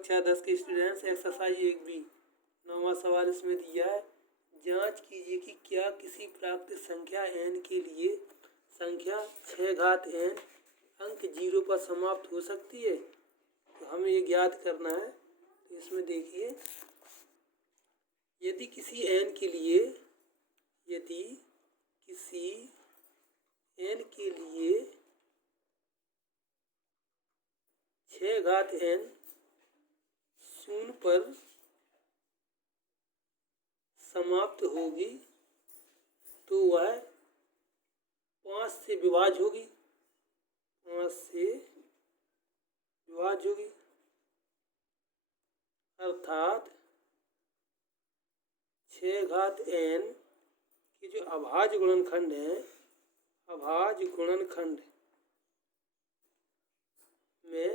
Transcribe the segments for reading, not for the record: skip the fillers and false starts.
कक्षा 10 के students exercise 1B 9वां सवाल इसमें दिया है। जांच कीजिए कि क्या किसी प्राकृतिक संख्या n के लिए संख्या 6 घात n अंक 0 पर समाप्त हो सकती है। तो हमें ये ज्ञात करना है। तो इसमें देखिए, यदि किसी n के लिए 6 घात n 0 पर समाप्त होगी तो वह 5 से विभाज्य होगी। 5 से विभाज्य होगी, अर्थात 6 घात n के जो अभाज्य गुणनखंड है, अभाज्य गुणनखंड में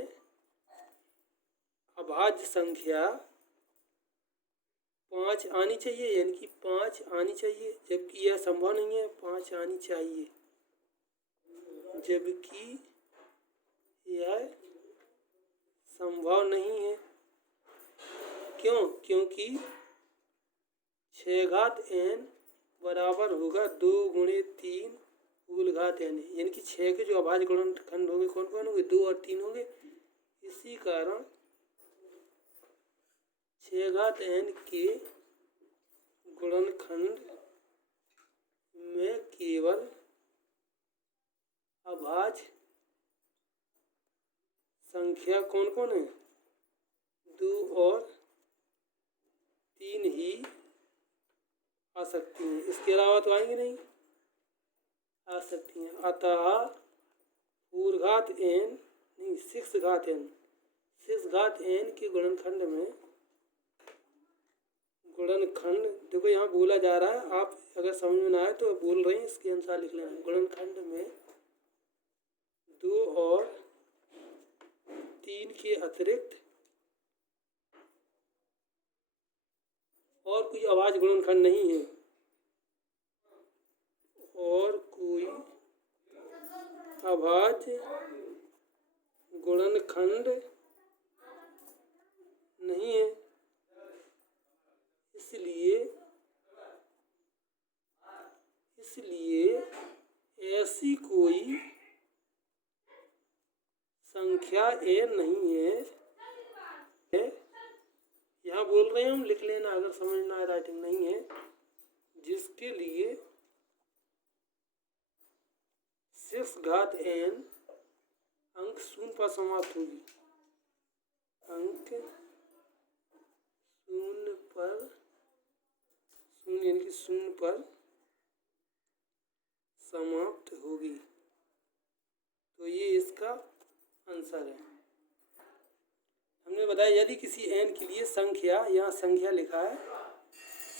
अभाज्य संख्या 5 आनी चाहिए, यानी कि 5 आनी चाहिए, जबकि यह संभव नहीं है। 5 आनी चाहिए जबकि यह संभव नहीं है। क्यों? क्योंकि 6 घात n बराबर होगा 2 गुणे 3 मूल घात n, यानी कि 6 के जो अभाज्य गुणनखंड होंगे कौन कौन होंगे? 2 और 3 होंगे। इसी कारण 6 घात n के गुणनखंड में केवल अभाज्य संख्या कौन कौन है? 2 और 3 ही आ सकती हैं, इसके अलावा तो आएंगे नहीं, आ सकती हैं। अतः 4 घात n नहीं 6 घात n, 6 घात n के गुणनखंड में, गुणनखंड देखो यहाँ बोला जा रहा है, आप अगर समझ में ना आए तो बोल रहे हैं, इसके अनुसार लिख लेना। गुणनखंड में 2 और 3 के अतिरिक्त और कोई अभाज्य गुणनखंड नहीं है, और कोई अभाज्य गुणनखंड नहीं है। इसलिए ऐसी कोई संख्या n नहीं है। यहाँ बोल रहे हैं हम, लिख लेना अगर समझना है, राइटिंग नहीं है, जिसके लिए 6 घात n अंक 0 पर समाप्त होगी। अंक 0 पर, 0 यानी कि 0 पर समाप्त होगी। तो ये इसका आंसर है। हमने बताया यदि किसी n के लिए संख्या, यहाँ संख्या लिखा है,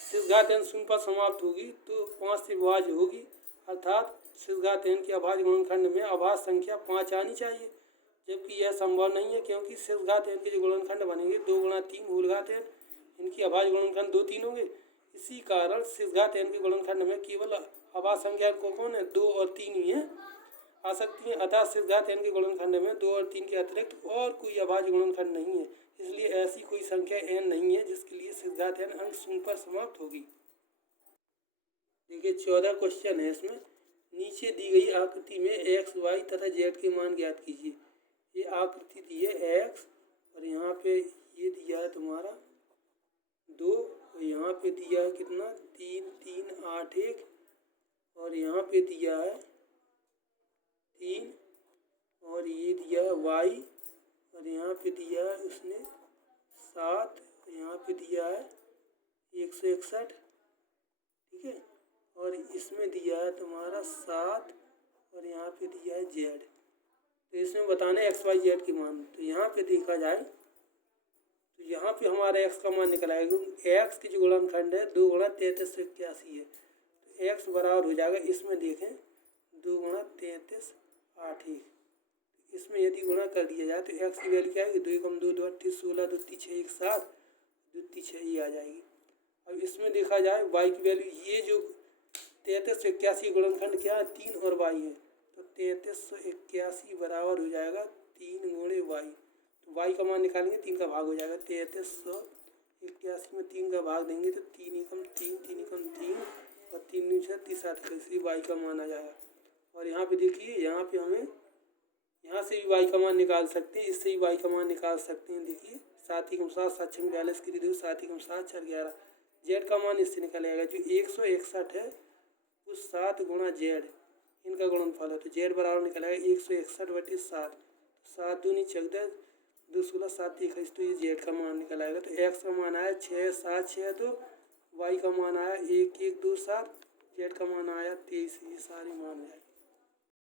6 घात n 0 पर समाप्त होगी तो 5 से विभाज्य होगी, अर्थात 6 घात n के अभाज्य गुणनखंड में अभाज्य संख्या 5 आनी चाहिए, जबकि यह संभव नहीं है। क्योंकि 6 घात n के जो गुणनखंड बनेंगे 2 गुणा 3 मूल घात n, इनकी अभाज्य गुणनखंड 2 3 होंगे। इसी कारण 6 घात n के गुणनखंड में केवल अभाज्य संख्या कौन है? 2 और 3 ही है, आ सकती हैं। अतः 6 घात n के गुणनखंड में 2 और 3 के अतिरिक्त और कोई अभाज्य गुणनखंड नहीं है। इसलिए ऐसी कोई संख्या n नहीं है जिसके लिए 6 घात n अंक 0 पर समाप्त होगी। देखिए 14 क्वेश्चन है इसमें। नीचे दी गई आकृति में x, y तथा z के मान ज्ञात कीजिए। ये आकृति दी है x, और यहाँ पे ये दिया है तुम्हारा 2, और यहाँ पे दिया है कितना? 3 3 8 1, और यहाँ पे दिया है 3, और ये दिया है y, और यहाँ पे दिया है उसने 7, यहाँ पे दिया है 161, ठीक है, और इसमें दिया है तुम्हारा 7, और यहाँ पे दिया है z। तो इसमें बताना है x y z के मान। तो यहाँ पे देखा जाए तो यहाँ पे हमारा x का मान निकल आएगा। x की जो गुणनखंड है 2 गुणा 33 से 81 है, तो x बराबर हो जाएगा, इसमें देखें 2 गुणा 33 8 1। इसमें यदि गुणा कर दिया जाए तो x की वैल्यू क्या आएगी? 2 कम 2 2 28 16 2 6 1 7 2 6 ही आ जाएगी। अब इसमें देखा जाए y की वैल्यू, ये जो 33 से 81 गुणनखंड क्या है? 3 और y है, तो 33 से 81 बराबर हो जाएगा 3 गुणे y। तो वाई का मान निकालेंगे, 3 का भाग हो जाएगा 3381 में 3 का भाग देंगे तो 3 एकम 3 3 एकम 3 और 3 नीचे 30 इसलिए वाई का मान आ जाएगा। और यहाँ पे देखिए, यहाँ पे हमें यहाँ से भी वाई का मान निकाल सकते हैं, इससे भी वाई का मान निकाल सकते हैं। देखिए 7 एकम 7 7 छः 42 की देखो 7 एकम 7 4 11 जेड का मान इससे निकलेगा जो 161 है उस 7 गुणा जेड इनका गुणनफल है तो जेड बराबर निकलेगा 161/7 7 दूनी 14 2 16 7 21 तो ये जेड का मान निकल आएगा। तो एक्स का मान आया 6 7 6 2 वाई का मान आया 1 1 2 7 जेड का मान आया 23। ये सारी मान आए।